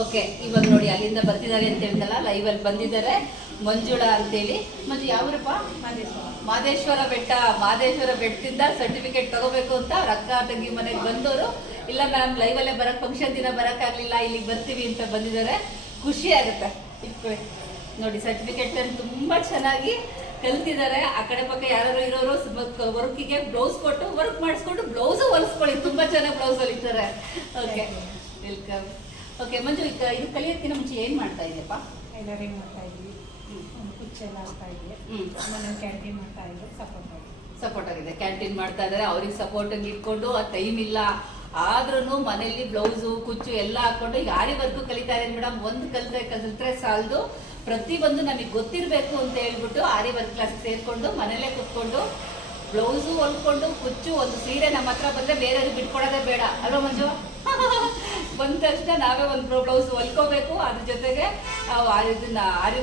Okay ಇವಾಗ ನೋಡಿ ಅಲ್ಲಿಂದ ಬರ್ತಿದ್ದಾರೆ ಅಂತ ಹೇಳ್ತಲ್ಲ ಲೈವ್ ಅಲ್ಲಿ ಬಂದಿದ್ದಾರೆ. ಮಂಜುಳ ಅಂತೇಳಿ. ಮಂಜು ಯಾವ್ರಪ್ಪ? ಮಾದೇಶ್ವರ ಬೆಟ್ಟ ಮಾದೇಶ್ವರ ಬೆಟ್ಟದಿಂದ ಸರ್ಟಿಫಿಕೇಟ್ ತಗೋಬೇಕು ಅಂತ ಅವ್ರ ಅಕ್ಕ ತಂಗಿ ಮನೆಗೆ ಬಂದವರು. ಇಲ್ಲ ಮ್ಯಾಮ್ ಲೈವ್ ಅಲ್ಲೇ ಬರಕ್ ಫಂಕ್ಷನ್ ದಿನ ಬರೋಕ್ಕಾಗಲಿಲ್ಲ ಇಲ್ಲಿಗೆ ಬರ್ತೀವಿ ಅಂತ ಬಂದಿದ್ದಾರೆ. ಖುಷಿ ಆಗುತ್ತೆ. ನೋಡಿ ಸರ್ಟಿಫಿಕೇಟ್ ತುಂಬಾ ಚೆನ್ನಾಗಿ ಕಲ್ತಿದ್ದಾರೆ. ಆ ಕಡೆ ಪಕ್ಕ ಯಾರು ಇರೋರು ವರ್ಕಿಗೆ ಬ್ಲೌಸ್ ಕೊಟ್ಟು ವರ್ಕ್ ಮಾಡಿಸ್ಕೊಂಡು ಬ್ಲೌಸು ಹೊಲಿಸ್ಕೊಳ್ಳಿ. ತುಂಬಾ ಚೆನ್ನಾಗಿ ಬ್ಲೌಸ್ ಹೊಲಿತಾರೆ. ಓಕೆ ವೆಲ್ಕಮ್ ಓಕೆ ಮಂಜು ಈಗ ಇದು ಕಲಿಯೋದಕ್ಕಿಂತ ಮುಂಚೆ ಏನು ಮಾಡ್ತಾ ಇದೆಯಪ್ಪ? ಟೈಲರಿಂಗ್ ಮಾಡ್ತಾ ಇದ್ವಿ. ಒಂದು ಕುಚ್ಚೆಲ್ಲ ಆಗ್ತಾ ಇದೆ. ಆಮೇಲೆ ಕ್ಯಾಂಟೀನ್ ಮಾಡ್ತಾ ಇದ್ದೆ ಸಪೋರ್ಟ್ ಆಗಿದೆ ಸಪೋರ್ಟ್ ಆಗಿದೆ. ಕ್ಯಾಂಟೀನ್ ಮಾಡ್ತಾ ಇದ್ದಾರೆ ಅವ್ರಿಗೆ ಸಪೋರ್ಟ್ ಇಟ್ಕೊಂಡು ಆ ಟೈಮ್ ಇಲ್ಲ. ಆದ್ರೂ ಮನೆಯಲ್ಲಿ ಬ್ಲೌಸು ಕುಚ್ಚು ಎಲ್ಲ ಹಾಕೊಂಡು ಈಗ ಆರಿ ವರ್ಕು ಕಲಿತಾ ಇದ್ದೀನಿ ಮೇಡಮ್ ಒಂದು ಕಲಿತ್ರೆ ಕಲಿತ್ರೆ ಸಾಲದು. ಪ್ರತಿ ಒಂದು ನಮಗೆ ಗೊತ್ತಿರಬೇಕು ಅಂತ ಹೇಳ್ಬಿಟ್ಟು ಆರಿ ವರ್ಕ್ ಕ್ಲಾಸ್ ಸೇರ್ಕೊಂಡು ಮನೇಲೆ ಕುತ್ಕೊಂಡು ಬ್ಲೌಸು ಹೊಲ್ಕೊಂಡು ಕುಚ್ಚು ಒಂದು ಸೀರೆ ನಮ್ಮ ಹತ್ರ ಬಂದ್ರೆ ಬೇರೆಯವ್ರಿಗೆ ಬಿಟ್ಕೊಡೋದೇ ಬೇಡ. ಅಲ್ವಾ ಮಂಜು? ಬಂದ ತಕ್ಷಣ ನಾವೇ ಒಂದು ಬ್ಲೌಸ್ ಹೊಲ್ಕೋಬೇಕು. ಅದ್ರ ಜೊತೆಗೆ ಇದನ್ನ ಆರಿ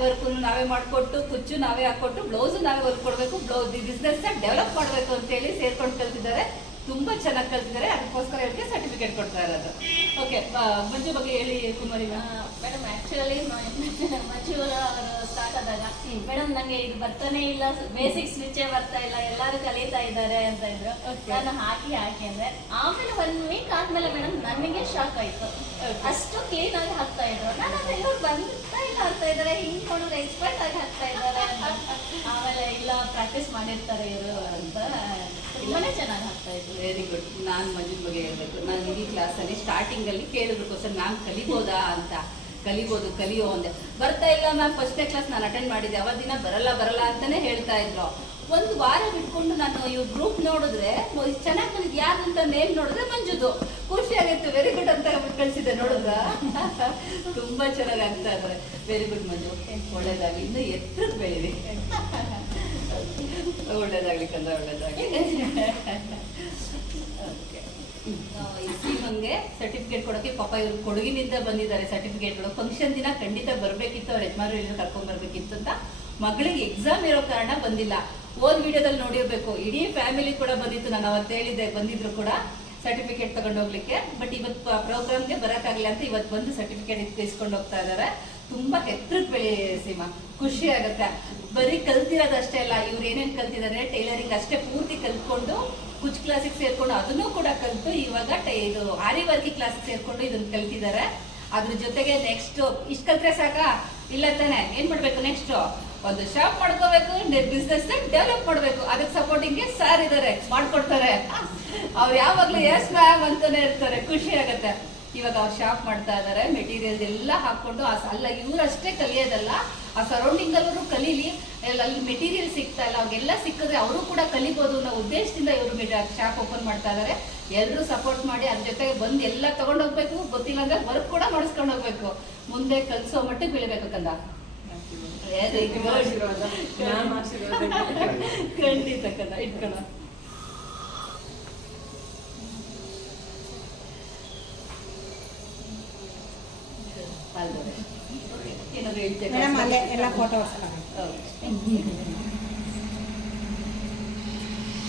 ನಾವೇ ಮಾಡಿಕೊಟ್ಟು, ಕುಚ್ಚು ನಾವೇ ಹಾಕೊಟ್ಟು ಬ್ಲೌಸು ನಾವೇ ಹೊಲ್ಕೊಡ್ಬೇಕು. ಬ್ಲೌಸ್ ಬಿಸ್ನೆಸ್ ಡೆವಲಪ್ ಮಾಡಬೇಕು ಅಂತೇಳಿ ಸೇರ್ಕೊಂಡು ಕಲ್ತಿದ್ದಾರೆ. ತುಂಬಾ ಚೆನ್ನಾಗಿ ಕಲ್ತಿದ್ದಾರೆ. ಅದಕ್ಕೋಸ್ಕರ ಇವರಿಗೆ ಸರ್ಟಿಫಿಕೇಟ್ ಕೊಡ್ತಾ ಇರೋದು. ಓಕೆ ಮಂಜು ಬಗ್ಗೆ ಹೇಳಿ ಕುಮಾರಿ ಮೇಡಮ್ ಆಕ್ಚುಲಿ ಮಂಜುರ ಅವರು ಸ್ಟಾರ್ಟ್ ಆದಾಗ ಮೇಡಮ್ ನಂಗೆ ಇದು ಬರ್ತಾನೆ ಇಲ್ಲ. ಬೇಸಿಕ್ ಸ್ವಿಚ್ಚೇ ಬರ್ತಾ ಇಲ್ಲ. ಎಲ್ಲರೂ ಕಲಿತಾ ಇದ್ದಾರೆ ಅಂತ ಇದ್ರು. ನಾನು ಹಾಕಿ ಹಾಕಿ ಅಂದ್ರೆ ಆಮೇಲೆ ಒನ್ ವೀಕ್ ಆದ್ಮೇಲೆ ಮೇಡಮ್ ನನಗೆ ಶಾಕ್ ಆಯ್ತು. ಅಷ್ಟು ಕ್ಲೀನ್ ಆಗಿ ಹಾಕ್ತಾ ಇದ್ರು. ನಾನು ಅದು ಇವ್ರು ಬರ್ತಾ ಇಲ್ಲ ಹಾಕ್ತಾ ಇದ್ದಾರೆ. ಹಿಂಗ್ ನೋಡಿದ್ರೆ ಎಕ್ಸ್ಪರ್ಟ್ ಆಗಿ ಹಾಕ್ತಾ ಇದ್ದಾರೆ ಆಮೇಲೆ ಇಲ್ಲ ಪ್ರಾಕ್ಟೀಸ್ ಮಾಡಿರ್ತಾರೆ ಇವರು ಅಂತ. ತುಂಬಾನೇ ಚೆನ್ನಾಗಿ ಹಾಕ್ತಾ ಇದ್ರು. ವೆರಿ ಗುಡ್ ನಾನು ಮಂಜು ಬಗ್ಗೆ ಹೇಳ್ಬೇಕು. ನಾನು ಇಡೀ ಕ್ಲಾಸಲ್ಲಿ ಸ್ಟಾರ್ಟಿಂಗಲ್ಲಿ ಕೇಳಿದ್ರು ಕ್ವಶನ್ ಮ್ಯಾಮ್ ಕಲಿಬೋದಾ ಅಂತ. ಕಲಿಬೋದು, ಕಲಿಯೋ ಅಂದೆ ಬರ್ತಾ ಇಲ್ಲ ಮ್ಯಾಮ್ ಫಸ್ಟ್ನೇ ಕ್ಲಾಸ್ ನಾನು ಅಟೆಂಡ್ ಮಾಡಿದ್ದೆ. ದಿನ ಬರಲ್ಲ ಬರಲ್ಲ ಅಂತಲೇ ಹೇಳ್ತಾ ಇದ್ರು. ಒಂದು ವಾರ ಬಿಟ್ಕೊಂಡು ನಾನು ಇವ್ ಗ್ರೂಪ್ ನೋಡಿದ್ರೆ ಚೆನ್ನಾಗಿ ಬಂದಿದ್ದು ಯಾರು ಅಂತ ನೇಮ್ ನೋಡಿದ್ರೆ ಮಂಜುದು. ಖುಷಿ ಆಗಿತ್ತು. ವೆರಿ ಗುಡ್ ಅಂತ ಕಳ್ಸಿದೆ ನೋಡಿದ್ರ? ತುಂಬಾ ಚೆನ್ನಾಗಿ ಆಗ್ತಾ ಇದ್ದಾರೆ ವೆರಿ ಗುಡ್ ಮಂಜು. ಒಳ್ಳೇದಾಗಲಿ. ಇನ್ನು ಎತ್ತರಕ್ಕೆ ಬೆಳೀರಿ. ಒಳ್ಳೇದಾಗ್ಲಿ. ಕಂದ ಸಿ ಸರ್ಟಿಫಿಕೇಟ್ ಕೊಡೋಕೆ ಪಾಪ ಇವರು ಕೊಡಗಿನಿಂದ ಬಂದಿದ್ದಾರೆ ಸರ್ಟಿಫಿಕೇಟ್ಗಳು ಫಂಕ್ಷನ್ ದಿನ ಖಂಡಿತ ಬರಬೇಕಿತ್ತು, ಅವ್ರ ಯಜಮಾನರು ಇಲ್ಲಿ ಕರ್ಕೊಂಡ್ ಬರ್ಬೇಕಿತ್ತು ಅಂತ ಮಗಳಿಗೆ ಎಕ್ಸಾಮ್ ಇರೋ ಕಾರಣ ಬಂದಿಲ್ಲ. ಓದ್ ವಿಡಿಯೋದಲ್ಲಿ ನೋಡಿರ್ಬೇಕು, ಇಡೀ ಫ್ಯಾಮಿಲಿ ಕೂಡ ಬಂದಿತ್ತು, ನಾನು ಅವತ್ತು ಹೇಳಿದ್ದೆ, ಬಂದಿದ್ರು ಕೂಡ ಸರ್ಟಿಫಿಕೇಟ್ ತಗೊಂಡು ಹೋಗ್ಲಿಕ್ಕೆ. ಬಟ್ ಇವತ್ತು ಪ್ರೋಗ್ರಾಮ್ಗೆ ಬರೋಕ್ಕಾಗಲಿಲ್ಲ ಅಂತ ಇವತ್ತು ಬಂದು ಸರ್ಟಿಫಿಕೇಟ್ ಇಸ್ಕೊಂಡು ಹೋಗ್ತಾ ಇದ್ದಾರೆ ತುಂಬಾ ಎತ್ತರಕ್ಕೆ ಬೆಳೆ ಸೀಮಾ, ಖುಷಿ ಆಗುತ್ತೆ. ಬರೀ ಕಲ್ತಿರೋದಷ್ಟೇ ಅಲ್ಲ, ಇವ್ರು ಏನೇನು ಕಲ್ತಿದ್ದಾರೆ ಟೈಲರಿಂಗ್ ಅಷ್ಟೇ ಪೂರ್ತಿ ಕಲ್ತ್ಕೊಂಡು ಕುಚ್ ಕ್ಲಾಸಿಗೆ ಸೇರ್ಕೊಂಡು ಅದನ್ನು ಕೂಡ ಕಲಿತು ಇವಾಗ ಇದು ಆರಿ ವರ್ಕಿ ಕ್ಲಾಸಿಗೆ ಸೇರ್ಕೊಂಡು ಇದನ್ನ ಕಲ್ತಿದ್ದಾರೆ ಅದ್ರ ಜೊತೆಗೆ ನೆಕ್ಸ್ಟ್ ಇಷ್ಟು ಕಲ್ತ್ರೆ ಸಾಕಾ? ಇಲ್ಲ ತಾನೆ. ಏನ್ ಮಾಡ್ಬೇಕು ನೆಕ್ಸ್ಟ್ ಒಂದು ಶಾಪ್ ಮಾಡ್ಕೋಬೇಕು ಬಿಸ್ನೆಸ್ ಡೆವಲಪ್ ಮಾಡ್ಬೇಕು. ಅದಕ್ಕೆ ಸಪೋರ್ಟಿಂಗ್ ಸಾರ್ ಇದಾರೆ. ಮಾಡ್ಕೊಡ್ತಾರೆ. ಅವ್ರು ಯಾವಾಗ್ಲೂ ಎಸ್ ಮ್ಯಾಮ್ ಅಂತಾನೆ ಇರ್ತಾರೆ. ಖುಷಿ ಆಗತ್ತೆ. ಇವಾಗ ಅವ್ರು ಶಾಪ್ ಮಾಡ್ತಾ ಇದಾರೆ. ಮೆಟೀರಿಯಲ್ ಎಲ್ಲ ಹಾಕೊಂಡು ಅಲ್ಲ ಇವರಷ್ಟೇ ಕಲಿಯೋದಲ್ಲ. ಆ ಸರೌಂಡಿಂಗ್ ಅಲ್ಲೂ ಕಲೀಲಿ ಎಲ್ಲ ಅಲ್ಲಿ ಮೆಟೀರಿಯಲ್ ಸಿಗ್ತಾ ಇಲ್ಲ ಅವಾಗೆಲ್ಲ ಸಿಕ್ಕಿದ್ರೆ ಅವರು ಕೂಡ ಕಲಿಬೋದು ಅನ್ನೋ ಉದ್ದೇಶದಿಂದ ಇವರು ಶಾಪ್ ಓಪನ್ ಮಾಡ್ತಾ ಇದಾರೆ. ಎಲ್ಲರೂ ಸಪೋರ್ಟ್ ಮಾಡಿ ಅದ್ರ ಜೊತೆಗೆ ಬಂದು ಎಲ್ಲ ತಗೊಂಡ್ ಹೋಗ್ಬೇಕು ಗೊತ್ತಿಲ್ಲ ಅಂದ್ರೆ ವರ್ಕ್ ಕೂಡ ಮಾಡಿಸ್ಕೊಂಡು ಹೋಗ್ಬೇಕು. ಮುಂದೆ ಕಲ್ಸೋ ಮಟ್ಟಿಗೆ ಬೆಳಿಬೇಕು ಕಂದ. ಖಂಡಿತ ಕಂದ ಇಟ್ಕೊಳ ಏನಾದ್ರು ಹೇಳ್ತೀರಾ ಮೇಡಮ್ ಅಲ್ಲೇ ಎಲ್ಲ ಫೋಟೋ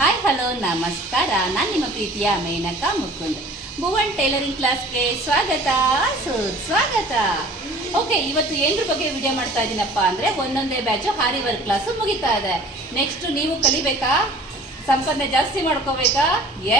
ಹಾಯ್ ಹಲೋ ನಮಸ್ಕಾರ. ನಾನು ನಿಮ್ಮ ಪ್ರೀತಿಯ ಮೇನಕಾ ಮುಕುಂದ್. ಭುವನ್ ಟೈಲರಿಂಗ್ ಕ್ಲಾಸ್ಗೆ ಸ್ವಾಗತ. ಸುಸ್ವಾಗತ ಓಕೆ ಇವತ್ತು ಏನ್ರ ಬಗ್ಗೆ ವಿಡಿಯೋ ಮಾಡ್ತಾ ಇದ್ದೀನಪ್ಪ ಅಂದ್ರೆ ಒಂದೊಂದೇ ಬ್ಯಾಚು ಹಾರಿ ವರ್ಕ್ ಕ್ಲಾಸ್ ಮುಗಿತಾ ಇದೆ. ನೆಕ್ಸ್ಟ್ ನೀವು ಕಲಿಬೇಕಾ? ಸಂಪನ್ನ ಜಾಸ್ತಿ ಮಾಡ್ಕೋಬೇಕಾ?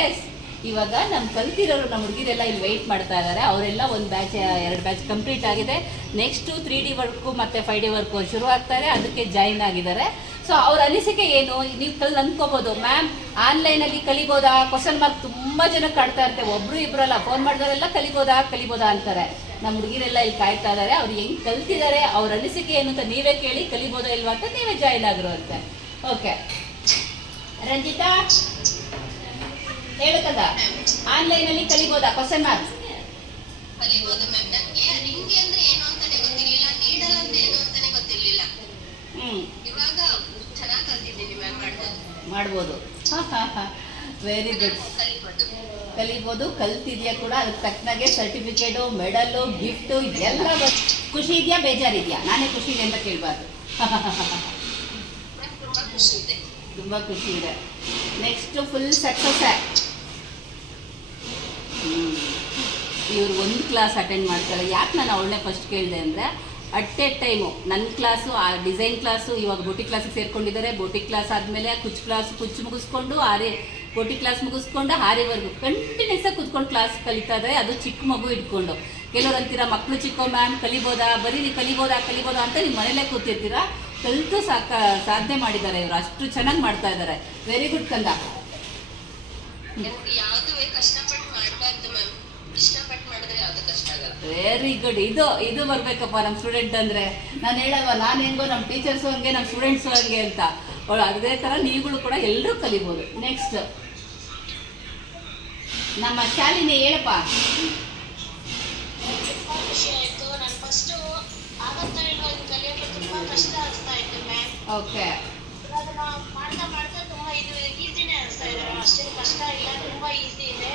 ಎಸ್ ಇವಾಗ ನಮ್ಮ ಕಲ್ತಿರೋರು ನಮ್ಮ ಹುಡುಗಿರೆಲ್ಲ ಇಲ್ಲಿ ವೆಯ್ಟ್ ಮಾಡ್ತಾ ಇದ್ದಾರೆ ಅವರೆಲ್ಲ ಒಂದು ಬ್ಯಾಚ್ ಎರಡು ಬ್ಯಾಚ್ ಕಂಪ್ಲೀಟ್ ಆಗಿದೆ. ನೆಕ್ಸ್ಟು ತ್ರೀ ಡಿ ವರ್ಕು ಮತ್ತು ಫೈವ್ ಡಿ ವರ್ಕು ಶುರು ಆಗ್ತಾರೆ ಅದಕ್ಕೆ ಜಾಯಿನ್ ಆಗಿದ್ದಾರೆ. ಸೊ ಅವ್ರ ಅನಿಸಿಕೆ ಏನು? ನೀವು ಕಲ್ ಅಂದ್ಕೋಬೋದು ಮ್ಯಾಮ್ ಆನ್ಲೈನಲ್ಲಿ ಕಲಿಬೋದಾ? ಕ್ವಶನ್ ಮಾರ್ಕ್ ತುಂಬ ಜನ ಕಾಡ್ತಾ ಇರ್ತಾರೆ ಒಬ್ರು ಅಲ್ಲ ಫೋನ್ ಮಾಡಿದವರೆಲ್ಲ ಕಲಿಬೋದಾ? ಕಲಿಬೋದಾ ಅಂತಾರೆ. ನಮ್ಮ ಹುಡುಗಿರೆಲ್ಲ ಇಲ್ಲಿ ಕಾಯ್ತಾ ಇದ್ದಾರೆ ಅವ್ರು ಹೆಂಗೆ ಕಲ್ತಿದ್ದಾರೆ ಅವ್ರ ಅನಿಸಿಕೆ ಏನು ಅಂತ ನೀವೇ ಕೇಳಿ ಕಲಿಬೋದಾ ಇಲ್ವಾ ಅಂತ ನೀವೇ ಜಾಯಿನ್ ಆಗಿರೋ ಅಂತೆ ಓಕೆ ರಂಜಿತಾ? ಹೇಳಕದ ಆನ್ಲೈನಲ್ಲಿ ಕಲಿಬೋದಾ? ಕ್ವಶನ್ ಮಾರ್ಕ್ ಕಲಿಬೋದು ಮ್ಯಾಮ್ ನನಗೆ ಅಂದ್ರೆ ಏನು ಅಂತಾನೆ ಗೊತ್ತಿರಲಿಲ್ಲ. ನೀಡಲ್ ಅಂದ್ರೆ ಏನು ಅಂತಾನೆ ಗೊತ್ತಿರ್ಲಿಲ್ಲ. ಹ್ಮ್. ಇವಾಗ ಚೆನ್ನಾಗಿ ಕಲ್ತಿದ್ದೀನಿ ಮ್ಯಾಮ್ ಮಾಡ್ಬೋದು. ಮಾಡ್ಬೋದು. ವೆರಿ ಗುಡ್ ಕಲಿಬೋದು ಕಲ್ತಿದ್ಯಾ ಕೂಡ? ಅದಕ್ಕೆ ತಕ್ಕನಾಗೆ ಸರ್ಟಿಫಿಕೇಟು ಮೆಡಲು ಗಿಫ್ಟು ಎಲ್ಲ ಖುಷಿ ಇದೆಯಾ ಬೇಜಾರಿದೆಯಾ? ನಾನೇ ಖುಷಿ ಇದೆ ಅಂತ ಕೇಳಬಾರ್ದು. ತುಂಬ ಖುಷಿ ಇದೆ. ನೆಕ್ಸ್ಟ್ ಫುಲ್ ಸಕ್ಸಸ್ ಇವ್ರು ಒಂದು ಕ್ಲಾಸ್ ಅಟೆಂಡ್ ಮಾಡ್ತಾರೆ. ಯಾಕೆ ನಾನು ಅವಳನ್ನೇ ಫಸ್ಟ್ ಕೇಳಿದೆ ಅಂದರೆ ಅಟ್ ಎ ಟೈಮು ನನ್ನ ಕ್ಲಾಸು ಆ ಡಿಸೈನ್ ಕ್ಲಾಸು ಇವಾಗ ಬೋಟಿ ಕ್ಲಾಸಿಗೆ ಸೇರ್ಕೊಂಡಿದ್ದಾರೆ. ಬೋಟಿ ಕ್ಲಾಸ್ ಆದಮೇಲೆ ಕುಚ್ ಕ್ಲಾಸ್ ಕುಚ್ ಮುಗಿಸ್ಕೊಂಡು ಆರಿ ಬೋಟಿ ಕ್ಲಾಸ್ ಮುಗಿಸ್ಕೊಂಡು, ಹಾರಿವರೆಗೂ ಕಂಟಿನ್ಯೂಸ್ ಆಗಿ ಕುತ್ಕೊಂಡು ಕ್ಲಾಸ್ ಕಲಿತಾ ಇದ್ದಾರೆ. ಅದು ಚಿಕ್ಕ ಮಗು ಇಟ್ಕೊಂಡು. ಕೆಲವ್ರು ಅಂತೀರ ಮಕ್ಕಳು ಚಿಕ್ಕೋ ಮ್ಯಾಮ್ ಕಲಿಬೋದಾ? ಬರೀ ನೀವು ಕಲಿಬೋದಾ? ಕಲಿಬೋದಾ? ಅಂತ ನಿಮ್ಮ ಮನೇಲೇ ಕೂತಿರ್ತೀರಾ. ಕಲಿತು ಸಾಕ ಸಾಧ್ಯ ಮಾಡಿದ್ದಾರೆ ಇವರು. ಅಷ್ಟು ಚೆನ್ನಾಗಿ ಮಾಡ್ತಾ ಇದ್ದಾರೆ. ವೆರಿ ಗುಡ್ ಕಂದ. ವೆರಿ ಗುಡ್ ಇದು ಇದು ಬರ್ಬೇಕಪ್ಪ ನಮ್ಮ ಸ್ಟೂಡೆಂಟ್ ಅಂದ್ರೆ. ನಾನು ಹೇಳಲ್ವ ನಾನು ಹೆಂಗೋ ನಮ್ಮ ಟೀಚರ್ಸ್ ಹಂಗೆ ನಮ್ಮ ಸ್ಟೂಡೆಂಟ್ಸು ಹಂಗೆ ಅಂತ. ಅವಳು ಅದೇ ಥರ ನೀವುಗಳು ಕೂಡ ಎಲ್ಲರೂ ಕಲಿಬೋದು. ನೆಕ್ಸ್ಟ್ ನಮ್ಮ ಶಾಲಿನಿ ಹೇಳಪ್ಪ. ತುಂಬಾ ಖುಷಿ ಆಯ್ತು. ನಾನು ಫಸ್ಟ್ ಆಗತ್ತಾ ಇಲ್ವಾ ಇದು ಕಲಿಯೋಕೆ ತುಂಬಾ ಕಷ್ಟ ಮ್ಯಾಮ್ ಓಕೆ. ಅದನ್ನ ಮಾಡ್ತಾ ಮಾಡ್ತಾ ತುಂಬಾ ಇದು ಈಸಿನೇ ಅನಿಸ್ತಾ ಇದೆ ಅಷ್ಟೇನು ಕಷ್ಟ ಇಲ್ಲ ತುಂಬಾ ಈಸಿ ಇದೆ.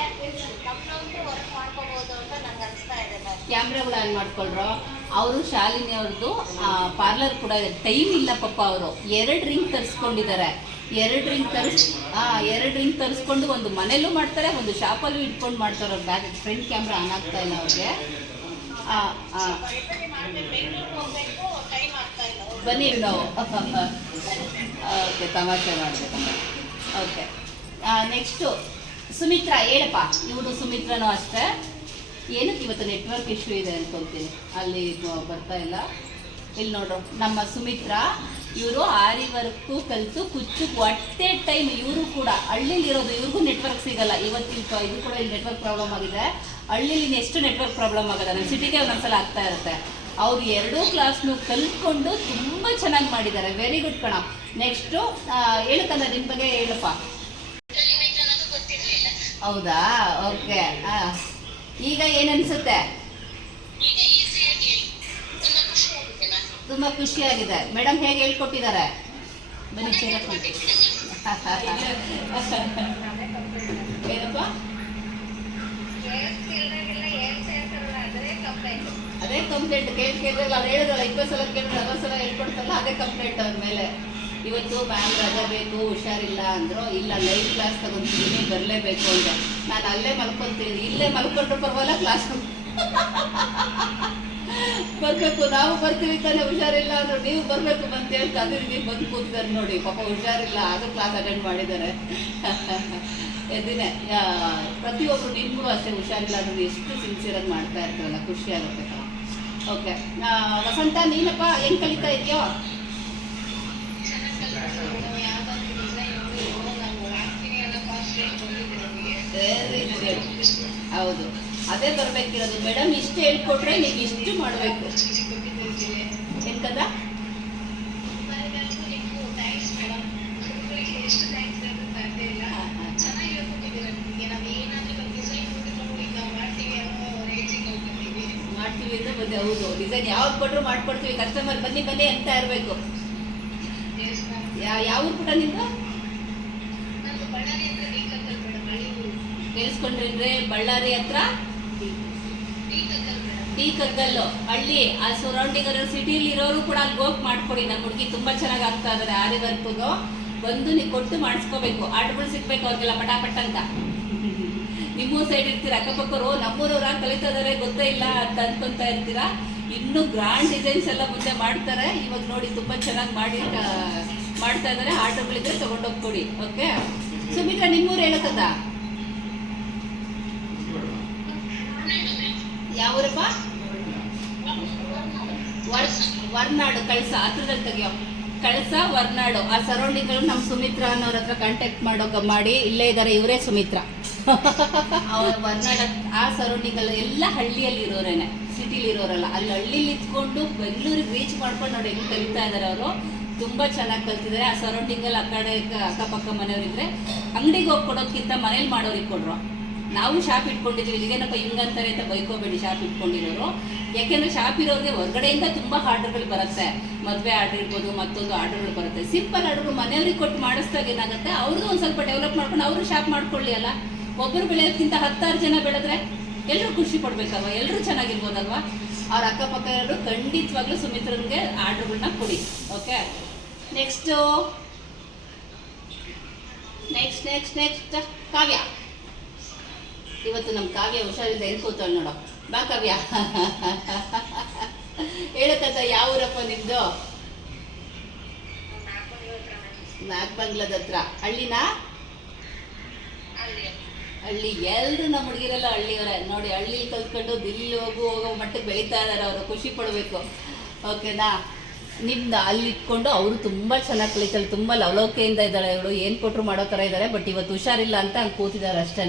ನಮ್ನೊಂದು ವರ್ಕ್ ಮಾಡ್ಕೋಬಹುದು ಅಂತ ನಂಗೆ ಅನಿಸ್ತಾ ಇದೆ ಮ್ಯಾಮ್ ಕ್ಯಾಮ್ರಾಗಳು ಆನ್ ಮಾಡ್ಕೊಳ್ರು? ಅವರು ಶಾಲಿನಿ ಅವ್ರದ್ದು ಪಾರ್ಲರ್ ಕೂಡ ಟೈಮ್ ಇಲ್ಲ ಪಾಪ ಅವರು. ಎರಡು ರಿಂಗ್ ತರಿಸ್ಕೊಂಡಿದ್ದಾರೆ ಎರಡು ರಿಂಗ್ ತರಿಸ್ ಹಾಂ ಎರಡು ರಿಂಗ್ ತರಿಸ್ಕೊಂಡು ಒಂದು ಮನೇಲೂ ಮಾಡ್ತಾರೆ ಒಂದು ಶಾಪಲ್ಲೂ ಇಟ್ಕೊಂಡು ಮಾಡ್ತಾರೆ ಅವ್ರ. ಬ್ಯಾಗ್ ಫ್ರಂಟ್ ಕ್ಯಾಮ್ರಾ ಆನ್ ಆಗ್ತಾ ಇಲ್ಲ ಅವ್ರಿಗೆ. ಬನ್ನಿ ನಾವು ಓಕೆ ತಮಾಷೆ ಮಾಡಬೇಕಮ್ಮ ಓಕೆ. ನೆಕ್ಸ್ಟು ಸುಮಿತ್ರಾ ಹೇಳಪ್ಪ. ಇವರು ಸುಮಿತ್ರನು ಅಷ್ಟೇ. ಏನಕ್ಕೆ ಇವತ್ತು ನೆಟ್ವರ್ಕ್ ಇಶ್ಯೂ ಇದೆ ಅನ್ಕೊತೀನಿ ಅಲ್ಲಿ ಬರ್ತಾ ಇಲ್ಲ. ಇಲ್ಲಿ ನೋಡು ನಮ್ಮ ಸುಮಿತ್ರಾ ಇವರು ಆರಿ ವರ್ಕು ಕಲಿತು ಕುಚ್ಚು ಒಟ್ಟೆ ಟೈಮ್ ಇವರು ಕೂಡ. ಹಳ್ಳಿಲಿ ಇರೋದು ಇವ್ರಿಗೂ ನೆಟ್ವರ್ಕ್ ಸಿಗಲ್ಲ. ಇವತ್ತಿನ ಇದು ಕೂಡ ಇಲ್ಲಿ ನೆಟ್ವರ್ಕ್ ಪ್ರಾಬ್ಲಮ್ ಆಗಿದೆ. ಹಳ್ಳಿಲಿ ಎಷ್ಟು ನೆಟ್ವರ್ಕ್ ಪ್ರಾಬ್ಲಮ್ ಆಗಿದೆ? ನಮ್ಮ ಸಿಟಿಗೆ ಒಂದೊಂದ್ಸಲ ಆಗ್ತಾ ಇರುತ್ತೆ. ಅವ್ರು ಎರಡೂ ಕ್ಲಾಸ್ನು ಕಲ್ತ್ಕೊಂಡು ತುಂಬ ಚೆನ್ನಾಗಿ ಮಾಡಿದ್ದಾರೆ. ವೆರಿ ಗುಡ್ ಕಣ. ನೆಕ್ಸ್ಟು ಹೇಳಕ್ಕಂದ ನಿಮ್ಮ ಬಗ್ಗೆ ಹೇಳಪ್ಪ. ಹೌದಾ? ಓಕೆ ಈಗ ಏನನ್ಸುತ್ತೆ? ಈಗ ಮ್ಯಾಮ್ ತುಂಬ ಖುಷಿಯಾಗಿದೆ. ಮೇಡಮ್ ಹೇಗೆ ಹೇಳ್ಕೊಟ್ಟಿದ್ದಾರೆ? ಬನ್ನಿ ಅದೇ ಕಂಪ್ಲೇಂಟ್ ಕೇಳಿ ಕೇಳಿದ್ರಲ್ಲ ಅದು ಹೇಳಿದ್ರಲ್ಲ ಇಪ್ಪತ್ತು ಸಲ ಕೇಳಿದ್ರೆ, ಅರವತ್ತು ಸಲ ಹೇಳ್ಕೊಡ್ತಾರಲ್ಲ, ಅದೇ ಕಂಪ್ಲೇಂಟ್ ಅವ್ರ ಮೇಲೆ ಇವತ್ತು ಮ್ಯಾಮ್ ರಜೆ ಬೇಕು, ಹುಷಾರಿಲ್ಲ ಅಂದ್ರು, ಇಲ್ಲ ಲೈವ್ ಕ್ಲಾಸ್ ತಗೊಂತೀನಿ ಬರಲೇಬೇಕು ಅಂತ. ನಾನು ಅಲ್ಲೇ ಮಲ್ಕೊತೀನಿ, ಇಲ್ಲೇ ಮಲ್ಕೊಂಡ್ರು ಪರವಾಗಿಲ್ಲ ಕ್ಲಾಸ್ ಬರ್ಬೇಕು, ನಾವು ಬರ್ತೀವಿ ತಾನೇ, ಹುಷಾರಿಲ್ಲ ಅಂದ್ರು, ನೀವು ಬರ್ಬೇಕು ಅಂತ ಹೇಳ್ತಾ ಅದೇ ನೀವು ಬಂದು ಕೂತಿದ್ದಾರೆ ನೋಡಿ. ಪಾಪ ಹುಷಾರಿಲ್ಲ ಅದು ಕ್ಲಾಸ್ ಅಟೆಂಡ್ ಮಾಡಿದ್ದಾರೆ. ಎದಿನೇ ಪ್ರತಿಯೊಬ್ಬರು ನಿಮಗೂ ಅಷ್ಟೇ ಹುಷಾರಿಲ್ಲ ಅಂದ್ರೆ, ಎಷ್ಟು ಸಿನ್ಸಿಯರಾಗಿ ಮಾಡ್ತಾ ಇರ್ತಾರಲ್ಲ, ಖುಷಿ ಆಗುತ್ತೆ. ಓಕೆ ವಸಂತ ನೀನಪ್ಪ ಹೆಂಗ್ ಕಲಿತಾ ಇದೆಯೋ? ಹೌದು. ಅದೇ ಬರ್ಬೇಕಿರೋದು. ಮೇಡಮ್ ಇಷ್ಟು ಹೇಳ್ಕೊಟ್ರೆ ನೀವು ಇಷ್ಟು ಮಾಡಬೇಕು. ಎಂತದ ಬಂದೆ ಹೌದು. ಡಿಸೈನ್ ಯಾವ್ದು ಕೊಟ್ಟರು ಮಾಡ್ಕೊಡ್ತೀವಿ. ಕಸ್ಟಮರ್ ಬನ್ನಿ ಬನ್ನಿ ಅಂತ ಇರಬೇಕು. ಯಾವ ಪುಟ ನಿಂದು ಕೇಳಿಸ್ಕೊಂಡ್ರೆ ಬಳ್ಳಾರಿ ಹತ್ರ? ಟೀ ಕಗ್ಗಲ್ಲು. ಹಳ್ಳಿ, ಆ ಸರೌಂಡಿಂಗ್ ಸಿಟಿಲಿ ಇರೋರು ಕೂಡ ಅಲ್ಲಿ ಹೋಗಿ ಮಾಡ್ಕೊಡಿ. ನಮ್ಮ ಹುಡುಗಿ ತುಂಬಾ ಚೆನ್ನಾಗಿ ಆಗ್ತಾ ಇದಾರೆ, ಆರಿ ವರ್ಕ್ಗೂ ಬಂದು ನೀವು ಕೊಟ್ಟು ಮಾಡಿಸ್ಕೋಬೇಕು. ಆರ್ಡ್ರ್ಗಳು ಸಿಗ್ಬೇಕು ಅವ್ರಿಗೆಲ್ಲ ಪಟಾಪಟ್ ಅಂತ. ನಿಮ್ಮೂರ್ ಸೈಡ್ ಇರ್ತೀರ? ಅಕ್ಕಪಕ್ಕರು ನಮ್ಮೂರವ್ರ ಕಲಿತಾ ಇದಾರೆ ಗೊತ್ತೇ ಇಲ್ಲ ಅಂತ ಅನ್ಕೊಂತ ಇರ್ತೀರಾ? ಇನ್ನು ಗ್ರಾಂಡ್ ಡಿಸೈನ್ಸ್ ಎಲ್ಲ ಮುಂದೆ ಮಾಡ್ತಾರೆ. ಇವಾಗ ನೋಡಿ ತುಂಬಾ ಚೆನ್ನಾಗಿ ಮಾಡಿ ಮಾಡ್ತಾ ಇದಾರೆ. ಆಟೋಗಳಿದ್ರೆ ತಗೊಂಡೋಗಿ ಕೊಡಿ ಓಕೆ? ಸುಮಿತ್ರಾ ನಿಮ್ಮೂರು ಹೇಳಕ್ಕದ ಯಾವೂರಪ್ಪ? ವರ್- ವರ್ನಾಡು ಕಳ್ಸ ಹತ್ರದಲ್ಲಿ ತೆಗಿಯೋ. ಕಳಸ ವರ್ನಾಡು. ಆ ಸರೌಂಡಿಂಗ್ ನಮ್ಮ ಸುಮಿತ್ರಾ ಅನ್ನೋರ ಹತ್ರ ಕಾಂಟ್ಯಾಕ್ಟ್ ಮಾಡೋ ಮಾಡಿ ಇಲ್ಲೇ ಇದ್ದಾರೆ ಇವರೇ ಸುಮಿತ್ರಾ. ಅವ್ರ ವರ್ನಾಡ ಆ ಸರೌಂಡಿಂಗ್ ಅಲ್ಲಿ ಎಲ್ಲ ಹಳ್ಳಿಯಲ್ಲಿ ಇರೋರೇನೆ ಸಿಟಿಲಿ ಇರೋರಲ್ಲ. ಅಲ್ಲಿ ಹಳ್ಳಿಲಿ ಇದ್ಕೊಂಡು ಬೆಂಗಳೂರಿಗೆ ರೀಚ್ ಮಾಡ್ಕೊಂಡು ನೋಡಿ ಹೆಂಗ್ ಕಲಿತಾ ಇದಾರೆ ಅವರು. ತುಂಬಾ ಚೆನ್ನಾಗಿ ಕಲ್ತಿದ್ದಾರೆ ಆ ಸರೌಂಡಿಂಗ್ ಅಲ್ಲಿ ಆ ಕಡೆ ಅಕ್ಕಪಕ್ಕ ಮನೆಯವರಿದ್ರೆ ಅಂಗಡಿಗೆ ಹೋಗಿ ಕೊಡೋದ್ಕಿಂತ ಮನೇಲಿ ಮಾಡೋರಿಗೆ ಕೊಡ್ರು. ನಾವು ಶಾಪ್ ಇಟ್ಕೊಂಡಿದ್ವಿ ಇದೇನಪ್ಪ ಹಿಂಗಂತಾರೆ ಅಂತ ಬೈಕೋಬೇಡಿ ಶಾಪ್ ಇಟ್ಕೊಂಡಿರೋರು. ಯಾಕೆಂದ್ರೆ ಶಾಪ್ ಇರೋರಿಗೆ ಹೊರಗಡೆಯಿಂದ ತುಂಬಾ ಆರ್ಡರ್ಗಳು ಬರುತ್ತೆ. ಮದುವೆ ಆರ್ಡರ್ ಇರ್ಬೋದು, ಮತ್ತೊಂದು ಆರ್ಡರ್ಗಳು ಬರುತ್ತೆ. ಸಿಂಪಲ್ ಆರ್ಡರ್ ಮನೆಯವ್ರಿಗೆ ಕೊಟ್ಟು ಮಾಡಿಸ್ದಾಗ ಏನಾಗುತ್ತೆ? ಅವ್ರದ್ದು ಒಂದು ಸ್ವಲ್ಪ ಡೆವಲಪ್ ಮಾಡ್ಕೊಂಡು ಅವರು ಶಾಪ್ ಮಾಡ್ಕೊಳ್ಳಿ ಅಲ್ಲ? ಒಬ್ಬರು ಬೆಳೆಯೋದಕ್ಕಿಂತ ಹತ್ತಾರು ಜನ ಬೆಳೆದ್ರೆ ಎಲ್ಲರೂ ಖುಷಿ ಪಡ್ಬೇಕಲ್ವಾ? ಎಲ್ಲರೂ ಚೆನ್ನಾಗಿರ್ಬೋದಲ್ವಾ? ಅವ್ರ ಅಕ್ಕಪಕ್ಕ ಇರೋರು ಖಂಡಿತವಾಗ್ಲೂ ಸುಮಿತ್ರನ್ಗೆ ಆರ್ಡರ್ಗಳನ್ನ ಕೊಡಿ. Okay? Next, next next next, Kavya. ಇವತ್ತು ನಮ್ಮ ಕಾವ್ಯ ಹುಷಾರಿಂದ ಹೆಂಗ್ ಕೂತಾಳೆ ನೋಡು. ಬಾ ಕಾವ್ಯ. ಹೇಳಕ್ಕಂತ ಯಾವ ಊರಪ್ಪ ನಿಮ್ದು? ನಾಗ್ ಬಂಗ್ಲದ ಹತ್ರ. ಹಳ್ಳಿನ? ಹಳ್ಳಿ. ಎಲ್ರು ನಮ್ಮ ಹುಡುಗಿರಲ್ಲ ಹಳ್ಳಿಯವರೇ. ನೋಡಿ ಹಳ್ಳಿ ಕಲ್ತ್ಕೊಂಡು ದಿಲ್ಲಿ ಹೋಗು ಹೋಗೋ ಮಟ್ಟಕ್ಕೆ ಬೆಳೀತಾ ಇದಾರೆ ಅವರು. ಖುಷಿ ಪಡಬೇಕು. ಓಕೆನಾ? ನಿಮ್ದು ಅಲ್ಲಿ ಇಟ್ಕೊಂಡು ಅವರು ತುಂಬ ಚೆನ್ನಾಗಿ ಕಲಿತಾಳೆ ತುಂಬ ಲವಲೋಕೆಯಿಂದ ಇದ್ದಾಳೆ ಇವಳು. ಏನು ಕೊಟ್ಟರು ಮಾಡೋ ಥರ ಇದ್ದಾರೆ ಬಟ್ ಇವತ್ತು ಹುಷಾರಿಲ್ಲ ಅಂತ ಹಂಗೆ ಕೂತಿದ್ದಾರೆ ಅಷ್ಟೇ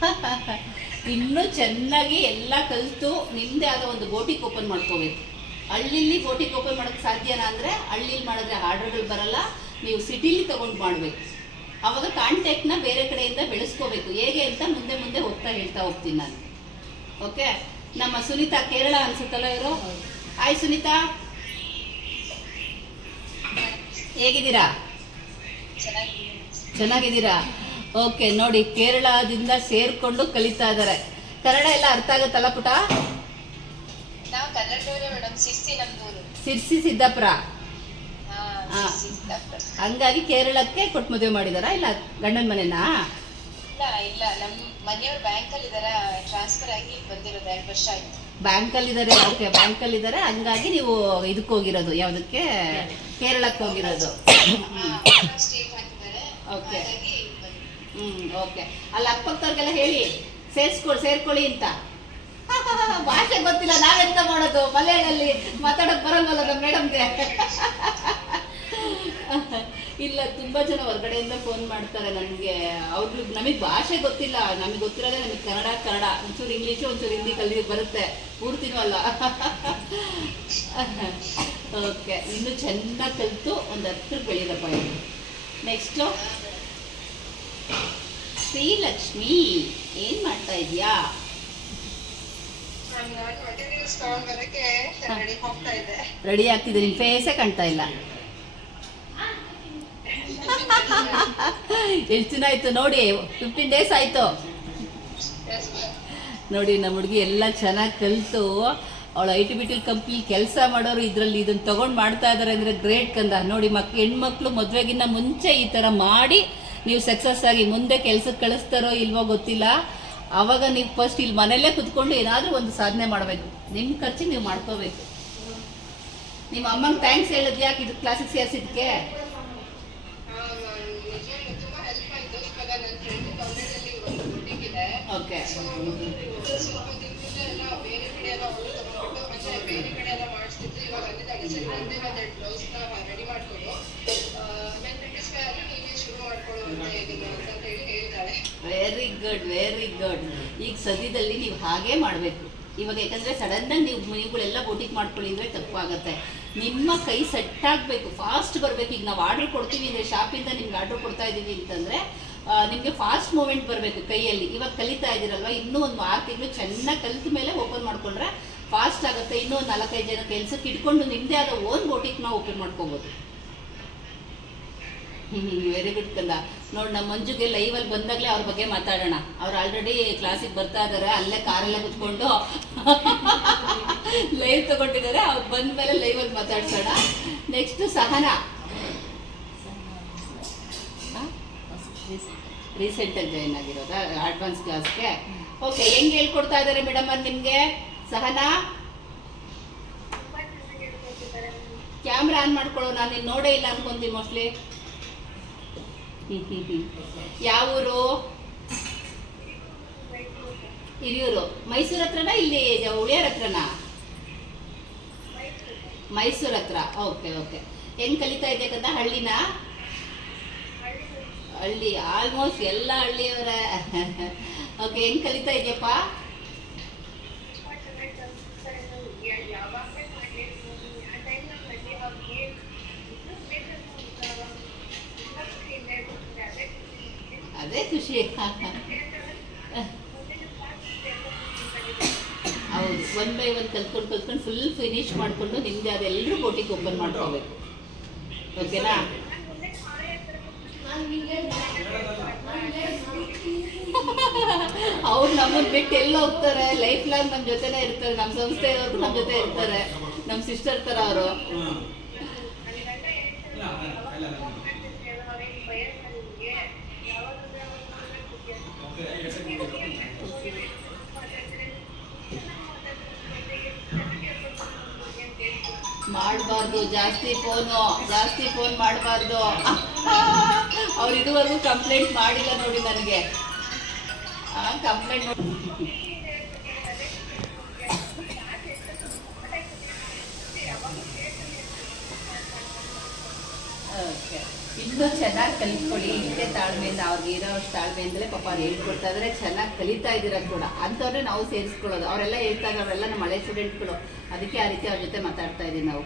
ಇನ್ನೂ ಚೆನ್ನಾಗಿ ಎಲ್ಲ ಕಲಿತು ನಿಮ್ಮದೇ ಆದ ಒಂದು ಬೋಟಿಕ್ ಓಪನ್ ಮಾಡ್ಕೋಬೇಕು. ಹಳ್ಳಿಲಿ ಬೋಟಿಕ್ ಓಪನ್ ಮಾಡೋಕ್ಕೆ ಸಾಧ್ಯನಾ ಅಂದರೆ ಹಳ್ಳಿಲಿ ಮಾಡಿದ್ರೆ ಆರ್ಡರ್ಗಳು ಬರಲ್ಲ ನೀವು ಸಿಟಿಲಿ ತೊಗೊಂಡು ಮಾಡಬೇಕು. ಅವಾಗ ಕಾಂಟ್ಯಾಕ್ಟ್ನ ಬೇರೆ ಕಡೆಯಿಂದ ಬೆಳೆಸ್ಕೋಬೇಕು. ಹೇಗೆ ಅಂತ ಮುಂದೆ ಮುಂದೆ ಹೋಗ್ತಾ ಹೇಳ್ತಾ ಹೋಗ್ತೀನಿ ನಾನು. ಓಕೆ ನಮ್ಮ ಸುನೀತಾ ಕೇರಳ ಅನ್ಸುತ್ತಲ್ಲ ಇವರು? ಹಾಯ್ ಸುನೀತಾ. ಹೇಗಿದ್ದೀರಾ? ಚೆನ್ನಾಗಿದ್ದೀರಾ? ಓಕೆ ನೋಡಿ ಕೇರಳದಿಂದ ಸೇರ್ಕೊಂಡು ಕಲಿತಾ ಇದ್ದಾರೆ. ಕನ್ನಡ ಎಲ್ಲ ಅರ್ಥ ಆಗುತ್ತಲ್ಲ ಪುಟ? ಸಿರ್ಸಿ ಸಿದ್ದಾಪುರ. ಹಂಗಾಗಿ ಕೇರಳಕ್ಕೆ ಕೊಟ್ಟು ಮದುವೆ ಮಾಡಿದಾರ ಇಲ್ಲ ಗಂಡನ ಮನೆನಾ? ಇಲ್ಲ ಇಲ್ಲ ನಮ್ ಮನೆಯವ್ರು ಬ್ಯಾಂಕ್ ಅಲ್ಲಿ ಇದಾರ ಟ್ರಾನ್ಸ್ಫರ್ ಆಗಿ ಬಂದಿರೋದು ಎರಡು ವರ್ಷ ಆಯ್ತು. ಬ್ಯಾಂಕಲ್ಲಿ ಇದಾರೆ ಓಕೆ ಬ್ಯಾಂಕಲ್ಲಿ ಇದಾರೆ ಹಂಗಾಗಿ ನೀವು ಇದಕ್ಕೆ ಹೋಗಿರೋದು ಯಾವುದಕ್ಕೆ? ಕೇರಳಕ್ಕೆ ಹೋಗಿರೋದು. ಸ್ಟೇಟ್ ಹ್ಮ್ ಓಕೆ ಅಲ್ಲಿ ಅಕ್ಕಪಕ್ಕವ್ರಿಗೆಲ್ಲ ಹೇಳಿ ಸೇರ್ಸ್ಕೊಳ್ ಸೇರ್ಕೊಳ್ಳಿ ಅಂತ. ಭಾಷೆ ಗೊತ್ತಿಲ್ಲ, ನಾವೆಂತ ಮಾಡೋದು? ಮಲಯಾಳಲ್ಲಿ ಮಾತಾಡಕ್ ಬರಂಗಲ್ಲ ಮೇಡಮ್ಗೆ? ಇಲ್ಲ, ತುಂಬಾ ಜನ ಹೊರಗಡೆಯಿಂದ ಫೋನ್ ಮಾಡ್ತಾರೆ ನನಗೆ ಅವ್ರಿಗೆ ನಮಗೆ ಭಾಷೆ ಗೊತ್ತಿಲ್ಲ. ನಮಗೆ ಗೊತ್ತಿರೋದೇ ನಮಗೆ ಕನ್ನಡ ಕನ್ನಡ. ಒಂಚೂರು ಇಂಗ್ಲೀಷು ಒಂಚೂರು ಹಿಂದಿ ಕಲಿ ಬರುತ್ತೆ. ಪೂರ್ತಿನೂ ಅಲ್ಲ ಓಕೆ ಇನ್ನು ಚೆನ್ನಾಗಿ ಕಲಿತು ಒಂದು ಹತ್ತು ಬೆಳೀರಪ್ಪ ಇದು ನೆಕ್ಸ್ಟು ಶ್ರೀಲಕ್ಷ್ಮಿ ಏನ್ ಮಾಡ್ತಾ ಇದೀಯಾ? ರೆಡಿ ಆಗ್ತಿದೆ ನಿನ್ ಫೇಸೇ ಕಾಣ್ತಾ ಇಲ್ಲ. ಎಷ್ಟು ದಿನ ಆಯ್ತು ನೋಡಿ ಫಿಫ್ಟೀನ್ ಡೇಸ್ ಆಯ್ತು. ನೋಡಿ ನಮ್ಮ ಹುಡುಗಿ ಎಲ್ಲ ಚೆನ್ನಾಗಿ ಕಲಿತು. ಅವಳು I T B T company ಕೆಲಸ ಮಾಡೋರು ಇದರಲ್ಲಿ ಇದನ್ನ ತಗೊಂಡ್ ಮಾಡ್ತಾ ಇದ್ದಾರೆ ಅಂದರೆ ಗ್ರೇಟ್ ಕಂದ. ನೋಡಿ ಮಕ್ ಹೆಣ್ಮಕ್ಳು ಮದುವೆಗಿನ್ನ ಮುಂಚೆ ಈ ಥರ ಮಾಡಿ ನೀವು ಸಕ್ಸಸ್ ಆಗಿ ಮುಂದೆ ಕೆಲ್ಸಕ್ಕೆ ಕಳಿಸ್ತಾರೋ ಇಲ್ವೋ ಗೊತ್ತಿಲ್ಲ. ಅವಾಗ ನೀವು ಫಸ್ಟ್ ಇಲ್ಲಿ ಮನೆಯಲ್ಲೇ ಕುತ್ಕೊಂಡು ಏನಾದರೂ ಒಂದು ಸಾಧನೆ ಮಾಡಬೇಕು. ನಿಮ್ಮ ಖರ್ಚು ನೀವು ಮಾಡ್ಕೋಬೇಕು. ನಿಮ್ಮ ಅಮ್ಮಂಗೆ ಥ್ಯಾಂಕ್ಸ್ ಹೇಳಿದ್ ಯಾಕೆ ಇದು ಕ್ಲಾಸಿಗೆ ಸೇರಿಸಿದ್ಕೆ? ಆ, ನಾನು ನಿಜವಾಗ್ಲೂ ತುಂಬಾ ಹೆಲ್ಪ್ ಆಯ್ತು ಇವಾಗ ನನ್ನ ಫ್ರೆಂಡ್ ಕಾಲೇಜಲ್ಲಿ ಒಂದು ಬುಟ್ಟಿಕ್ ಇದೆ ಓಕೆ So, ಸ್ವಲ್ಪ ದಿನದಿಂದ ಎಲ್ಲ ಬೇರೆ ಕಡೆ ಎಲ್ಲ ಅವಳು ತಗೊಂಡ್ಬಿಟ್ಟು ಅಂದ್ರೆ ಬೇರೆ ಕಡೆ ಎಲ್ಲ ಮಾಡಿಸ್ತಿದ್ದು ಇವಾಗ ಅಂದಿದ್ದಾಳೆ ಸರಿ ಒಂದೇ ಒಂದು ಬ್ಲೌಸ್ನ ರೆಡಿ ಮಾಡ್ಕೊಂಡು ಆಮೇಲೆ ಪ್ರಿಟಿಸ್ಗೆ ಆದ್ರೆ ನೀವೇ ಶುರು ಮಾಡ್ಕೊಳ್ಳೋ ಅಂತ ಇದೀನಿ ಅಂತ ಹೇಳಿ ಹೇಳಿದ್ದಾಳೆ ವೆರಿ ಗುಡ್ ವೆರಿ ಗುಡ್ ಈಗ ಸದ್ಯದಲ್ಲಿ ನೀವು ಹಾಗೇ ಮಾಡಬೇಕು. ಇವಾಗ ಯಾಕಂದ್ರೆ ಸಡನ್ ಆಗಿ ನೀವು ನೀವುಗಳೆಲ್ಲ ಬೋಟಿಕ್ ಮಾಡ್ಕೊಳ್ಳಿ ಅಂದ್ರೆ ಆಗುತ್ತೆ ನಿಮ್ಮ ಕೈ ಸೆಟ್ ಆಗಬೇಕು ಫಾಸ್ಟ್ ಬರಬೇಕು. ಈಗ ನಾವು ಆರ್ಡರ್ ಕೊಡ್ತೀವಿ ಅಂದರೆ ಶಾಪಿಂದ ನಿಮ್ಗೆ ಆರ್ಡರ್ ಕೊಡ್ತಾ ಇದ್ದೀವಿ ಅಂತಂದರೆ ನಿಮಗೆ ಫಾಸ್ಟ್ ಮೂಮೆಂಟ್ ಬರಬೇಕು ಕೈಯಲ್ಲಿ. ಇವಾಗ ಕಲಿತಾ ಇದ್ದೀರಲ್ವ? ಇನ್ನೂ ಒಂದು ಆರು ತಿಂಗಳು ಚೆನ್ನಾಗಿ ಕಲಿತ ಮೇಲೆ ಓಪನ್ ಮಾಡ್ಕೊಂಡ್ರೆ ಫಾಸ್ಟ್ ಆಗುತ್ತೆ. ಇನ್ನೂ ಒಂದು ನಾಲ್ಕೈದು ಜನ ಕೆಲಸಕ್ಕೆ ಇಟ್ಕೊಂಡು ನಿಮ್ಮದೇ ಆದ ಓನ್ ಬೋಟಿಕ್ನ ಓಪನ್ ಮಾಡ್ಕೊಬೋದು. ವೆರಿ ಗುಡ್ ಕಂದ. ನೋಡಿ ನಮ್ಮ ಮಂಜುಗೆ ಲೈವಲ್ಲಿ ಬಂದಾಗಲೇ ಅವ್ರ ಬಗ್ಗೆ ಮಾತಾಡೋಣ. ಅವ್ರು ಆಲ್ರೆಡಿ ಕ್ಲಾಸಿಗೆ ಬರ್ತಾ ಇದ್ದಾರೆ ಅಲ್ಲೇ ಕಾರೆಲ್ಲ ಕುತ್ಕೊಂಡು ಲೈವ್ ತಗೊಂಡಿದ್ದಾರೆ, ಅವ್ರು ಬಂದ ಮೇಲೆ ಲೈವಲ್ಲಿ ಮಾತಾಡ್ಸೋಣ. ನೆಕ್ಸ್ಟ್ ಸಹನಾ. ರೀಸೆಂಟಾಗಿ ಜಾಯಿನ್ ಆಗಿರೋದಾ? ಅಡ್ವಾನ್ಸ್ ಕ್ಲಾಸ್ಗೆ ಓಕೆ ಹೆಂಗೆ ಹೇಳ್ಕೊಡ್ತಾ ಇದ್ದಾರೆ ಮೇಡಮ್ ಅವ್ರು ನಿಮಗೆ? ಸಹನಾ? ಕ್ಯಾಮ್ರಾ ಆನ್ ಮಾಡ್ಕೊಳ್ಳೋ ನಾನು ನೋಡೇ ಇಲ್ಲ ಅನ್ಕೊಂತೀನಿ ಮೋಸ್ಟ್ಲಿ ಯಾವ ಊರು ಹಿರಿಯೂರು. ಮೈಸೂರು ಹತ್ರನಾ ಇಲ್ಲಿ ಉಳಿಯಾರ ಹತ್ರನಾ? ಮೈಸೂರು ಹತ್ರ. Okay okay. ಹೆಂಗ್ ಕಲಿತಾ ಇದ್ದೆ ಕದ ಹಳ್ಳಿನ? ಹಳ್ಳಿ, ಆಲ್ಮೋಸ್ಟ್ ಎಲ್ಲ ಹಳ್ಳಿಯವರ. ಓಕೆ, ಹೆಂಗ್ ಕಲಿತಾ ಇದೆಯಪ್ಪ? ಅದೇ ಖುಷಿ. ಹೌದು ಒನ್ ಬೈ ಒನ್ ಕಲ್ತ್ಕೊಂಡು ಕಲ್ತ್ಕೊಂಡು ಫುಲ್ ಫಿನಿಶ್ ಮಾಡಿಕೊಂಡು ನಿಮ್ಗೆ ಅದೆಲ್ಲರೂ ಬೋಟಿಗೆ ಓಪನ್ ಮಾಡ್ಕೋಬೇಕು. ಓಕೆನಾ? ಅವ್ರು ನಮ್ಮನ್ನ ಬಿಟ್ಟು ಎಲ್ಲ ಹೋಗ್ತಾರೆ? ಲೈಫ್ ಲಾಂಗ್ ನಮ್ಮ ಜೊತೆನೇ ಇರ್ತಾರೆ ನಮ್ಮ ಸಂಸ್ಥೆ ಇರೋರು ನಮ್ಮ ಜೊತೆ ಇರ್ತಾರೆ ನಮ್ಮ ಸಿಸ್ಟರ್ ಥರ ಅವರು. ಮಾಡಬಾರ್ದು, ಜಾಸ್ತಿ ಫೋನು ಜಾಸ್ತಿ ಫೋನ್ ಮಾಡಬಾರ್ದು. ಅವ್ರು ಇದುವರೆಗೂ ಕಂಪ್ಲೇಂಟ್ ಮಾಡಿಲ್ಲ ನೋಡಿ ನನಗೆ. ಕಂಪ್ಲೇಂಟ್ ಓಕೆ ಇನ್ನೂ ಚೆನ್ನಾಗಿ ಕಲಿತ್ಕೊಳ್ಳಿ ಇಷ್ಟೇ ತಾಳ್ಮೆಯಿಂದ ಅವ್ರಿಗೆ ಇರೋ ತಾಳ್ಮೆ ಅಂದರೆ ಪಾಪ ಅವ್ರು ಹೇಳ್ಕೊಡ್ತಾ ಇದ್ರೆ. ಚೆನ್ನಾಗಿ ಕಲಿತಾ ಇದ್ದೀರ ಕೂಡ. ಅಂಥವ್ರೆ ನಾವು ಸೇರಿಸ್ಕೊಳ್ಳೋದು. ಅವರೆಲ್ಲ ಹೇಳ್ತಾ ಇದ್ದಾರೆ ಅವರೆಲ್ಲ ನಮ್ಮ ಹಳೆ ಸ್ಟೂಡೆಂಟ್ಗಳು ಅದಕ್ಕೆ ಆ ರೀತಿ ಅವ್ರ ಜೊತೆ ಮಾತಾಡ್ತಾ ಇದ್ದೀವಿ ನಾವು.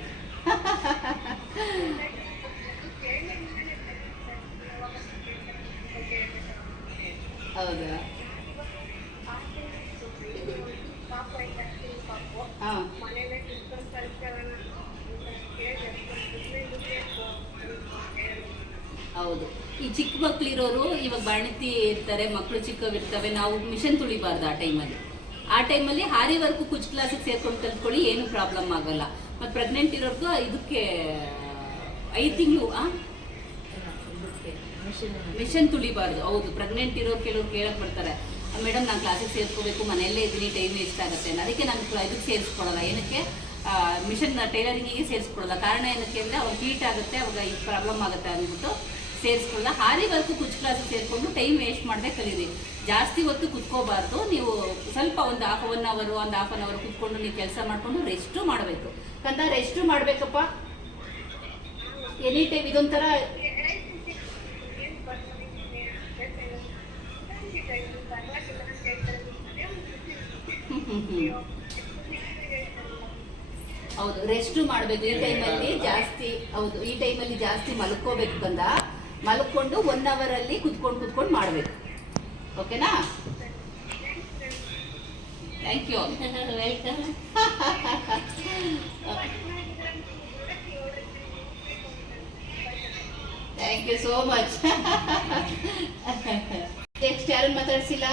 ಹೌದಾ? ಹಾಂ. ಹೌದು. ಈ ಚಿಕ್ಕ ಮಕ್ಳು ಇರೋರು ಇವಾಗ ಬಾಣಿತಿ ಇರ್ತಾರೆ ಮಕ್ಕಳು ಚಿಕ್ಕವಿರ್ತವೆ, ನಾವು ಮಿಷನ್ ತುಳಿಬಾರ್ದು ಆ ಟೈಮಲ್ಲಿ ಆ ಟೈಮಲ್ಲಿ ಹಾರಿ ವರ್ಕು ಕುಚ್ ಕ್ಲಾಸಿಗೆ ಸೇರ್ಕೊಂಡು ಕಲ್ತ್ಕೊಳ್ಳಿ, ಏನು ಪ್ರಾಬ್ಲಮ್ ಆಗಲ್ಲ. ಮತ್ತು ಪ್ರೆಗ್ನೆಂಟ್ ಇರೋರ್ಗೂ ಇದಕ್ಕೆ ಐದು ತಿಂಗಳು ಮಿಷನ್ ತುಳಿಬಾರ್ದು. ಹೌದು ಪ್ರೆಗ್ನೆಂಟ್ ಇರೋರು ಕೆಲವ್ರು ಕೇಳಕ್ ಬರ್ತಾರೆ. ಮೇಡಮ್ ನಾನು ಕ್ಲಾಸಿಗೆ ಸೇರ್ಕೋಬೇಕು, ಮನೆಯಲ್ಲೇ ಇದ್ದೀನಿ ಟೈಮ್ ವೇಸ್ಟ್ ಆಗುತ್ತೆ ಅದಕ್ಕೆ ನಾನು ಇದಕ್ಕೆ ಸೇರಿಸ್ಕೊಳ್ಳಲ್ಲ ಏನಕ್ಕೆ? ಮಿಷನ್ ಟೈಲರಿಂಗಿಗೆ ಸೇರಿಸ್ಕೊಳ್ಳಲ್ಲ ಕಾರಣ ಏನಕ್ಕೆ ಅಂದರೆ, ಅವಾಗ ಹೀಟ್ ಆಗುತ್ತೆ, ಅವಾಗ ಈ ಪ್ರಾಬ್ಲಮ್ ಆಗುತ್ತೆ ಅಂದ್ಬಿಟ್ಟು ಸೇರಿಸ್ಕೊಳ್ಳಲ್ಲ ಹಾರಿ ವರ್ಕು ಕುಚ್ ಕ್ಲಾಸಿಗೆ ಸೇರಿಕೊಂಡು ಟೈಮ್ ವೇಸ್ಟ್ ಮಾಡದೆ ಕಲೀರಿ. ಜಾಸ್ತಿ ಹೊತ್ತು ಕುತ್ಕೋಬಾರ್ದು. ನೀವು ಸ್ವಲ್ಪ ಒಂದು ಹಾಫ್ ಒನ್ ಅವರ್ ಒಂದು ಹಾಫ್ ಅನ್ ಅವರ್ ಕುತ್ಕೊಂಡು ನೀವು ಕೆಲಸ ಮಾಡಿಕೊಂಡು ರೆಸ್ಟು ಮಾಡಬೇಕು. ಕಂದ ರೆಸ್ಟು ಮಾಡಬೇಕಪ್ಪ. ಎನಿ ಟೈಮ್ ಇದೊಂಥರ ಹೌದು ರೆಸ್ಟ್ ಮಾಡಬೇಕು. ಈ ಟೈಮಲ್ಲಿ ಜಾಸ್ತಿ, ಹೌದು, ಈ ಟೈಮಲ್ಲಿ ಜಾಸ್ತಿ ಮಲ್ಕೋಬೇಕು ಕಂದ. ಮಲ್ಕೊಂಡು ಒನ್ ಅವರಲ್ಲಿ ಕುತ್ಕೊಂಡು ಕುತ್ಕೊಂಡು ಮಾಡಬೇಕು. ಓಕೆನಾ thank you welcome thank you so much next ಯಾರು ಮಾತಾಡ್ಸಿಲ್ಲ?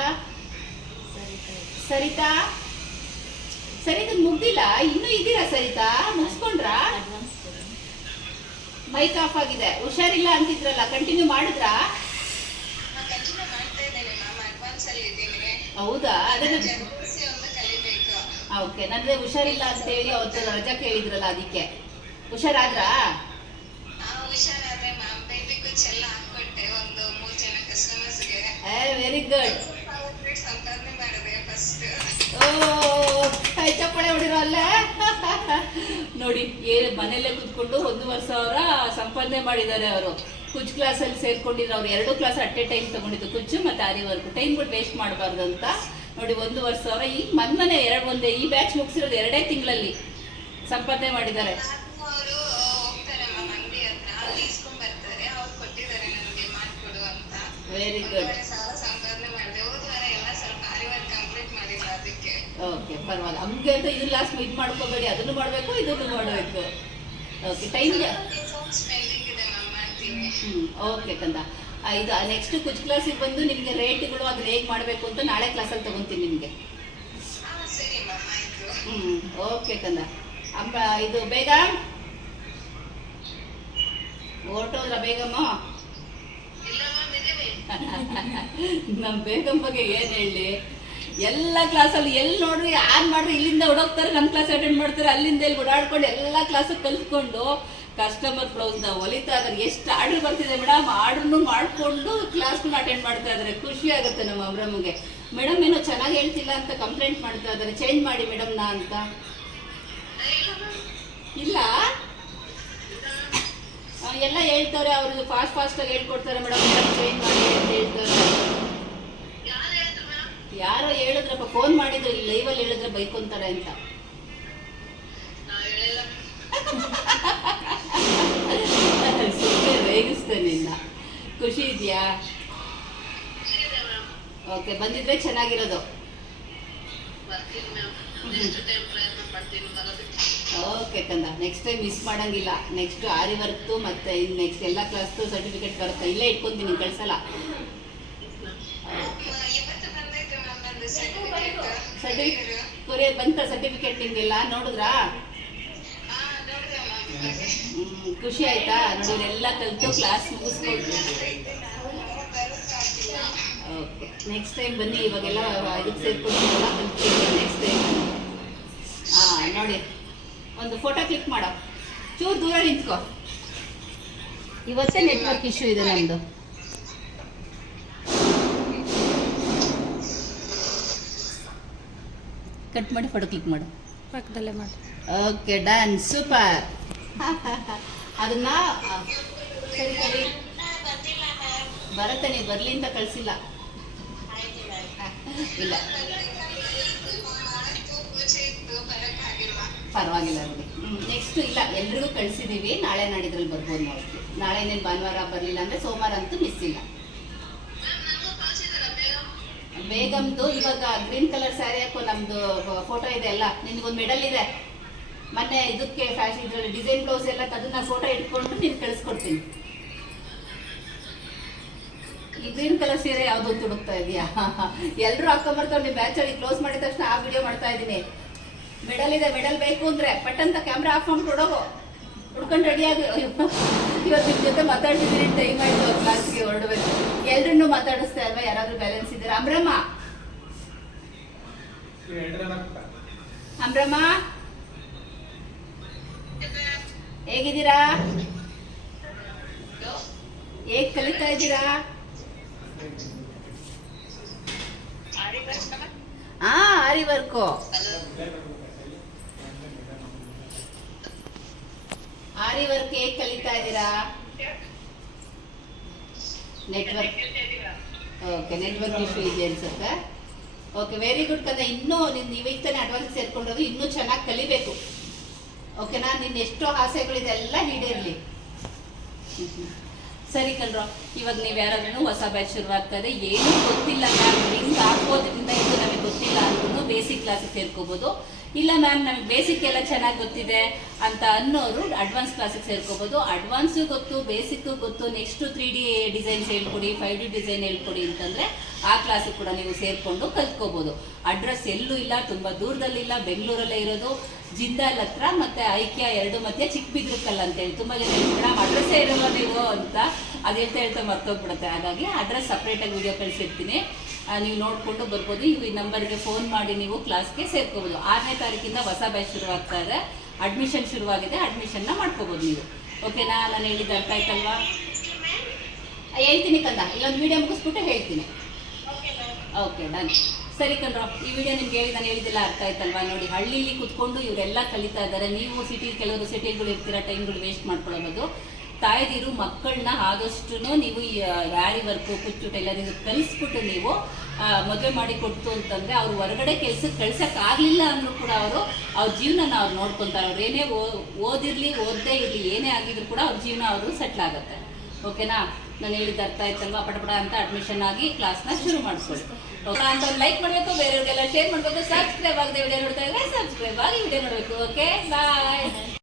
ಸರಿತಾ? ಸರಿತಾ ಮುಗ್ದಿಲ್ಲ? ಇನ್ನೂ ಇದ್ದೀರಾ ಸರಿತಾ? ಮುಗಿಸ್ಕೊಂಡ್ರಾ ಮೈಕ್ ಆಫ್ ಆಗಿದೆ. ಹುಷಾರಿಲ್ಲ ಅಂತಿದ್ರಲ್ಲ ಕಂಟಿನ್ಯೂ ಮಾಡಿದ್ರಾ? ಹೌದಾ? ಓಕೆ ನನಗೆ ಹುಷಾರಿಲ್ಲ ಅಂತ ಹೇಳಿ ಅವತ್ತು ರಜಾ ಕೇಳಿದ್ರಲ್ಲ ಅದಕ್ಕೆ. ಹುಷಾರಾದ್ರಾ? ವೆರಿ ಗುಡ್ ಓ ಕೈ ಚಪ್ಪಳೆ ಹೊಡಿರೋ ಅಲ್ಲೇ ನೋಡಿ ಏನು ಮನೆಯಲ್ಲೇ ಕುತ್ಕೊಂಡು ಒಂದೂವರೆ ಸಾವಿರ ಸಂಪಾದನೆ ಮಾಡಿದ್ದಾರೆ ಅವರು. ಕುಚ್ ಕ್ಲಾಸಲ್ಲಿ ಸೇರ್ಕೊಂಡಿದ್ರು ಅವ್ರು. ಎರಡು ಕ್ಲಾಸ್ ಅಟ್ಟೆ ಎ ಟೈಮ್ ತಗೊಂಡಿದ್ದು ಕುಚ್ಚು ಮತ್ತೆ ಆರಿ ವರ್ಕ್ ಟೈಮ್ ಕೊಟ್ಟು ವೇಸ್ಟ್ ಮಾಡಬಾರ್ದು ಅಂತ. ನೋಡಿ ಒಂದೂವರೆ ಸಾವಿರ ಈಗ ಮನ್ಮನೆ ಎರಡು ಒಂದೇ ಈ ಬ್ಯಾಚ್ ಮುಗಿಸಿರೋದು ಎರಡೇ ತಿಂಗಳಲ್ಲಿ ಸಂಪಾದನೆ ಮಾಡಿದ್ದಾರೆ. ವೆರಿ ಹೋಗ್ತಾರೆ ಓಕೆ ಪರವಾಗಿಲ್ಲ. ಹಂಗೆ ಅಂತ ಇದು ಲಾಸ್ಟ್ ಇದು ಮಾಡ್ಕೋಬೇಡಿ ಅದನ್ನು ಮಾಡಬೇಕು ಇದನ್ನು ಮಾಡಬೇಕು. ಓಕೆ ಟೈಮ್ ಹ್ಞೂ ಓಕೆ ಕಂದ. ಇದು ನೆಕ್ಸ್ಟ್ ಕುಚ್ ಕ್ಲಾಸಿಗೆ ಬಂದು ನಿಮಗೆ ರೇಟ್ಗಳು ಅದನ್ನ ಹೇಗೆ ಮಾಡಬೇಕು ಅಂತ ನಾಳೆ ಕ್ಲಾಸಲ್ಲಿ ತಗೊಂತೀನಿ ನಿಮಗೆ. ಹ್ಞೂ ಓಕೆ ಕಂದ. ಅಮ್ಮ ಇದು ಬೇಗ? ಹೊರಟೋದ್ರ ಬೇಗಮ್ಮ? ನಮ್ಮ ಬೇಗಂ ಬಗ್ಗೆ ಏನು ಹೇಳಿ? ಎಲ್ಲ ಕ್ಲಾಸಲ್ಲಿ ಎಲ್ಲಿ ನೋಡ್ರಿ, ಯಾರು ಮಾಡ್ರಿ, ಇಲ್ಲಿಂದ ಓಡೋಗ್ತಾರೆ ನಮ್ಮ ಕ್ಲಾಸ್ ಅಟೆಂಡ್ ಮಾಡ್ತಾರೆ, ಅಲ್ಲಿಂದ ಇಲ್ಲಿ ಓಡಾಡ್ಕೊಂಡು ಎಲ್ಲ ಕ್ಲಾಸ್ ಕಲ್ತ್ಕೊಂಡು ಕಸ್ಟಮರ್ ಬ್ಲೌಸ್ನ ಒಲಿತಾ ಇದ್ದಾರೆ ಎಷ್ಟು ಆರ್ಡರ್ ಬರ್ತಿದೆ ಮೇಡಮ್ ಆರ್ಡ್ರನ್ನು ಮಾಡಿಕೊಂಡು ಕ್ಲಾಸ್ನ ಅಟೆಂಡ್ ಮಾಡ್ತಾ ಇದ್ದಾರೆ ಖುಷಿ ಆಗುತ್ತೆ ನಮ್ಮ ಅಬ್ರಮ್ಮಗೆ. ಮೇಡಮ್ ಏನೋ ಚೆನ್ನಾಗಿ ಹೇಳ್ತಿಲ್ಲ ಅಂತ ಕಂಪ್ಲೇಂಟ್ ಮಾಡ್ತಾ ಇದ್ದಾರೆ ಚೇಂಜ್ ಮಾಡಿ ಮೇಡಮ್ನ ಅಂತ. ಇಲ್ಲ? ಎಲ್ಲ ಹೇಳ್ತಾರೆ ಅವರು ಫಾಸ್ಟ್ ಫಾಸ್ಟಾಗಿ ಹೇಳ್ಕೊಡ್ತಾರೆ ಮೇಡಮ್ ಚೇಂಜ್ ಮಾಡಿ ಅಂತ ಹೇಳ್ತಾರೆ ಯಾರೋ ಹೇಳಿದ್ರಪ್ಪ ಫೋನ್ ಮಾಡಿದ್ರು ಇಲ್ಲಿ ಲೈವಲ್ಲಿ ಹೇಳಿದ್ರೆ ಬೈಕೊಂತಾರೆ ಅಂತ. ಸುಮ್ಮನೆ ರೇಗಿಸ್ತೇನೆ ಖುಷಿ ಇದೆಯಾ? ಓಕೆ ಬಂದಿದ್ರೆ ಚೆನ್ನಾಗಿರೋದು. ಓಕೆ ಕಂದ ನೆಕ್ಸ್ಟ್ ಟೈಮ್ ಮಿಸ್ ಮಾಡಂಗಿಲ್ಲ. ನೆಕ್ಸ್ಟ್ ಆರಿ ವರ್ಕ್ತು ಮತ್ತೆ ನೆಕ್ಸ್ಟ್ ಎಲ್ಲ ಕ್ಲಾಸ್ದು ಸರ್ಟಿಫಿಕೇಟ್ ಬರುತ್ತೆ. ಇಲ್ಲೇ ಇಟ್ಕೊಂತೀನಿ ಕಳ್ಸಲ್ಲ ಇವತ್ತು ಬಂದೈತೆ ಮ್ಯಾಮ್ ನಂದು ಸರ್ಟಿಫಿಕೇಟ್ ಸರ್ಟಿಫಿಕೇಟ್ ಕೊರಿಯರ್ ಬಂತ ಸರ್ಟಿಫಿಕೇಟ್ ನಿಮಗೆಲ್ಲ ನೋಡಿದ್ರಾ? ಖುಷಿ ಆಯ್ತಾ? ನೋಡಿ ಎಲ್ಲ ಕಲಿತು ಕ್ಲಾಸ್ ಮುಗಿಸ್ಕೊಂಡು ನೆಕ್ಸ್ಟ್ ಟೈಮ್ ಬನ್ನಿ, ಇವಾಗೆಲ್ಲ ಇದಕ್ಕೆ ಸೇರ್ಕೊಂಡು ಎಲ್ಲ ನೆಕ್ಸ್ಟ್ ಟೈಮ್ ಹಾಂ, ನೋಡಿ. ಒಂದು ಫೋಟೋ ಕ್ಲಿಕ್ ಮಾಡೋ. ಚೂರು ದೂರ ನಿಂತ್ಕೋ. ಇವತ್ತೇ ನೆಟ್ವರ್ಕ್ ಇಶ್ಯೂ ಇದೆ ನಮ್ಮದು ಕಟ್ ಮಾಡಿ ಫೋಟೋ ಕ್ಲಿಕ್ ಮಾಡು. ಪಕ್ಕದಲ್ಲೇ ಮಾಡಿ. ಓಕೆ ಡನ್ ಸೂಪರ್ ಅದನ್ನ ಸರಿ ಸರಿ. ಬರುತ್ತೆ ನೀವು ಬರಲಿ ಅಂತ ಕಳಿಸಿಲ್ಲ. ಇಲ್ಲ. ಪರವಾಗಿಲ್ಲ ನೋಡಿ. ನೆಕ್ಸ್ಟ್ ಇಲ್ಲ. ಎಲ್ರಿಗೂ ಕಳಿಸಿದೀವಿ. ನಾಳೆ ನಾಡಿದ್ರಲ್ಲಿ ಬರ್ಬೋದು ನಾವು ನಾಳೆ ಇನ್ನೇನು ಭಾನುವಾರ ಬರಲಿಲ್ಲ ಅಂದರೆ ಸೋಮವಾರ ಅಂತೂ ಮಿಸ್ ಇಲ್ಲ. ಬೇಗಮ್ದು ಇವಾಗ ಗ್ರೀನ್ ಕಲರ್ ಸ್ಯಾರಿ ಹಾಕೋ ನಮ್ದು ಫೋಟೋ ಇದೆ ಅಲ್ಲ, ನಿನ್ಗೊಂದು ಮೆಡಲ್ ಇದೆ. ಮೊನ್ನೆ ಇದಕ್ಕೆ ಫ್ಯಾಷನ್ ಡಿಸೈನ್ ಬ್ಲೌಸ್ ಎಲ್ಲ ಅದನ್ನ ಫೋಟೋ ಇಟ್ಕೊಂಡು ನೀನು ಕಳಿಸ್ಕೊಡ್ತೀನಿ. ಈ ಗ್ರೀನ್ ಕಲರ್ ಸೀರೆ ಯಾವುದು ಅಂತ ಹುಡುಕ್ತಾ ಇದೀಯಾ ಎಲ್ಲರೂ ನೀವು ಬ್ಯಾಚಲ್ಲಿ ಕ್ಲೋಸ್ ಮಾಡಿದ ತಕ್ಷಣ ಆ ವಿಡಿಯೋ ಮಾಡ್ತಾ ಇದ್ದೀನಿ. ಮೆಡಲ್ ಇದೆ, ಮೆಡಲ್ ಬೇಕು ಅಂದ್ರೆ ಪಟ್ ಅಂತ ಕ್ಯಾಮ್ರಾ ಆಫ್ ಮಾಡ್ಕೊಂಡು ಹುಡ್ಕೊಂಡು ಹುಡ್ಕೊಂಡು ರೆಡಿಯಾಗಿ ಇವತ್ತು ನಿಮ್ ಜೊತೆ ಮಾತಾಡ್ತಿದ್ದೀನಿ ಟೈಮ್ ಆಯ್ತು ಕ್ಲಾಸ್ಗೆ ಹೊರಡ್ಬೇಕು. ಎಲ್ರನ್ನೂ ಮಾತಾಡಿಸ್ತಾ ಅಲ್ವಾ ಯಾರಾದ್ರೂ ಬ್ಯಾಲೆನ್ಸ್ ಇದ್ದೀರಾ? ಅಮ್ರಮ್ಮ. ಅಮ್ರಮ್ಮ. ಹೇಗಿದ್ದೀರಾ? ಹೇಗ್ ಕಲಿತಾ ಇದ್ದೀರಾ? ಹಾ ಆರಿ ವರ್ಕು. ಆರಿ ವರ್ಕ್ ಹೇಗ್ ಕಲಿತಾ ಇದ್ದೀರಾ? ನೆಟ್ವರ್ಕ್ ಓಕೆ ನೆಟ್ವರ್ಕ್ ಇಶ್ಯೂ ಇದೆ ಅನ್ಸುತ್ತೆ. ಓಕೆ ವೆರಿ ಗುಡ್ ಕದ ಇನ್ನೂ ನಿನ್ನ ಇವಾಗ ತಾನೇ ಅಡ್ವಾನ್ಸ್ ಸೇರ್ಕೊಂಡೋದು. ಇನ್ನೂ ಚೆನ್ನಾಗಿ ಕಲಿಬೇಕು. ಓಕೆನಾ ನಿನ್ನ ಎಷ್ಟೋ ಆಸೆಗಳು ಇದೆಲ್ಲ ಈಡೇರ್ಲಿ. ಸರಿ ಕಣ್ರೋ ಇವಾಗ ನೀವು ಯಾರಾದ್ರೂ ಹೊಸ ಬ್ಯಾಚ್ ಶುರುವಾಗ್ತದೆ ಏನೂ ಗೊತ್ತಿಲ್ಲ ಮ್ಯಾಮ್ ಹೆಂಗ್ ಹಾಕೋದ್ರಿಂದ ಇದು ನಮಗೆ ಗೊತ್ತಿಲ್ಲ ಅಂದ್ರೂ ಬೇಸಿಕ್ ಕ್ಲಾಸಿಗೆ ಸೇರ್ಕೋಬೋದು. ಇಲ್ಲ ಮ್ಯಾಮ್, ನಮ್ಗೆ ಬೇಸಿಕ್ ಎಲ್ಲ ಚೆನ್ನಾಗಿ ಗೊತ್ತಿದೆ ಅಂತ ಅನ್ನೋರು ಅಡ್ವಾನ್ಸ್ ಕ್ಲಾಸಿಗೆ ಸೇರ್ಕೋಬೋದು. ಅಡ್ವಾನ್ಸು ಗೊತ್ತು ಬೇಸಿಕ್ಕು ಗೊತ್ತು ನೆಕ್ಸ್ಟ್ ತ್ರೀ ಡಿ ಡಿಸೈನ್ಸ್ ಹೇಳ್ಕೊಡಿ ಫೈವ್ ಡಿ ಡಿಸೈನ್ ಹೇಳ್ಕೊಡಿ ಅಂತಂದ್ರೆ ಆ ಕ್ಲಾಸಿಗೆ ಕೂಡ ನೀವು ಸೇರ್ಕೊಂಡು ಕಲ್ತ್ಕೋಬೋದು. ಅಡ್ರೆಸ್ ಎಲ್ಲೂ ಇಲ್ಲ, ತುಂಬ ದೂರದಲ್ಲಿಲ್ಲ, ಬೆಂಗಳೂರಲ್ಲೇ ಇರೋದು, ಜಿಂದಾಲ್ ಹತ್ರ ಮತ್ತೆ ಐಕ್ಯ ಎರಡು ಮಧ್ಯೆ ಚಿಕ್ಕಬಿದ್ರಕಲ್ ಅಂತೇಳಿ ತುಂಬ ಜನ ಮೇಡಮ್ ಅಡ್ರೆಸ್ಸೇ ಇರಲ್ಲ ನೀವು? ಅಂತ. ಅದು ಹೇಳ್ತಾ ಹೇಳ್ತಾ ಮರ್ತೋಗ್ಬಿಡುತ್ತೆ. ಹಾಗಾಗಿ ಅಡ್ರೆಸ್ ಸಪ್ರೇಟಾಗಿ ವಿಡಿಯೋ ಕಳಿಸಿರ್ತೀನಿ. ನೀವು ನೋಡ್ಕೊಂಡು ಬರ್ಬೋದು. ಈ ನಂಬರ್ಗೆ ಫೋನ್ ಮಾಡಿ ನೀವು ಕ್ಲಾಸ್ಗೆ ಸೇರ್ಕೋಬೋದು. ಆರನೇ ತಾರೀಕಿಂದ ಹೊಸ ಬ್ಯಾಚ್ ಶುರುವಾಗ್ತಾ ಇದೆ. ಅಡ್ಮಿಷನ್ ಶುರುವಾಗಿದೆ. ಅಡ್ಮಿಷನ್ನ ಮಾಡ್ಕೋಬೋದು ನೀವು. ಓಕೆನಾ ನಾನು ಹೇಳಿದ್ದು ಅರ್ಥ ಆಯ್ತಲ್ವಾ? ಹೇಳ್ತೀನಿ ಕಂದ. ಇಲ್ಲೊಂದು ವಿಡಿಯೋ ಮುಗಿಸ್ಬಿಟ್ಟು ಹೇಳ್ತೀನಿ. ಓಕೆ ಡನ್ ಸರಿ ಕಂದ್ರ ಈ ವಿಡಿಯೋ ನಿಮ್ಗೆ ಹೇಳಿ, ನಾನು ಹೇಳಿದ್ದೆಲ್ಲ ಅರ್ಥ ಆಯ್ತಲ್ವಾ? ನೋಡಿ, ಹಳ್ಳಿಲಿ ಕುತ್ಕೊಂಡು ಇವರೆಲ್ಲ ಕಲಿತಾ ಇದ್ದಾರೆ. ನೀವು ಸಿಟಿ ಕೆಲವರು ಸಿಟಿಗಳು ಇರ್ತೀರ ಟೈಮ್ಗಳು ವೇಸ್ಟ್ ಮಾಡ್ಕೊಳ್ಳೋದು. ತಾಯ್ದಿರು ಮಕ್ಕಳನ್ನ ಆದಷ್ಟು ನೀವು ಯಾರಿ ವರ್ಕು ಕುಚ್ಚು ನೀವು ಕಲಿಸ್ಬಿಟ್ಟು ನೀವು ಮದುವೆ ಮಾಡಿ ಕೊಡ್ತು ಅಂತಂದ್ರೆ ಅವ್ರು ಹೊರಗಡೆ ಕೆಲ್ಸಕ್ಕೆ ಕಳ್ಸೋಕ್ಕಾಗಲಿಲ್ಲ ಅಂದರೂ ಕೂಡ ಅವರು ಅವ್ರ ಜೀವನನ ಅವ್ರು ನೋಡ್ಕೊತಾರೆ. ಅವ್ರು ಏನೇ ಓದಿರ್ಲಿ, ಓದದೇ ಇರಲಿ, ಏನೇ ಆಗಿದ್ರು ಕೂಡ ಅವ್ರ ಜೀವನ ಅವರು ಸೆಟ್ಲ್ ಆಗುತ್ತೆ. ಓಕೆನಾ ನಾನು ಹೇಳಿದ ಅರ್ಥ ಆಯ್ತಲ್ವಾ? ಪಟಪಟ ಅಂತ ಅಡ್ಮಿಷನ್ ಆಗಿ ಕ್ಲಾಸ್ನ ಶುರು ಮಾಡಿಸ್ಕೊಳ್ಳಿ ಅಂತ ಲೈಕ್ ಮಾಡಬೇಕು, ಬೇರೆಯವ್ರಿಗೆಲ್ಲ ಶೇರ್ ಮಾಡಬೇಕು ಸಬ್ಸ್ಕ್ರೈಬ್ ಆಗದೆ ವಿಡಿಯೋ ನೋಡ್ತಾ ಇದ್ರೆ ಸಬ್ಸ್ಕ್ರೈಬ್ ಆಗಿ ವಿಡಿಯೋ ನೋಡಬೇಕು. Okay bye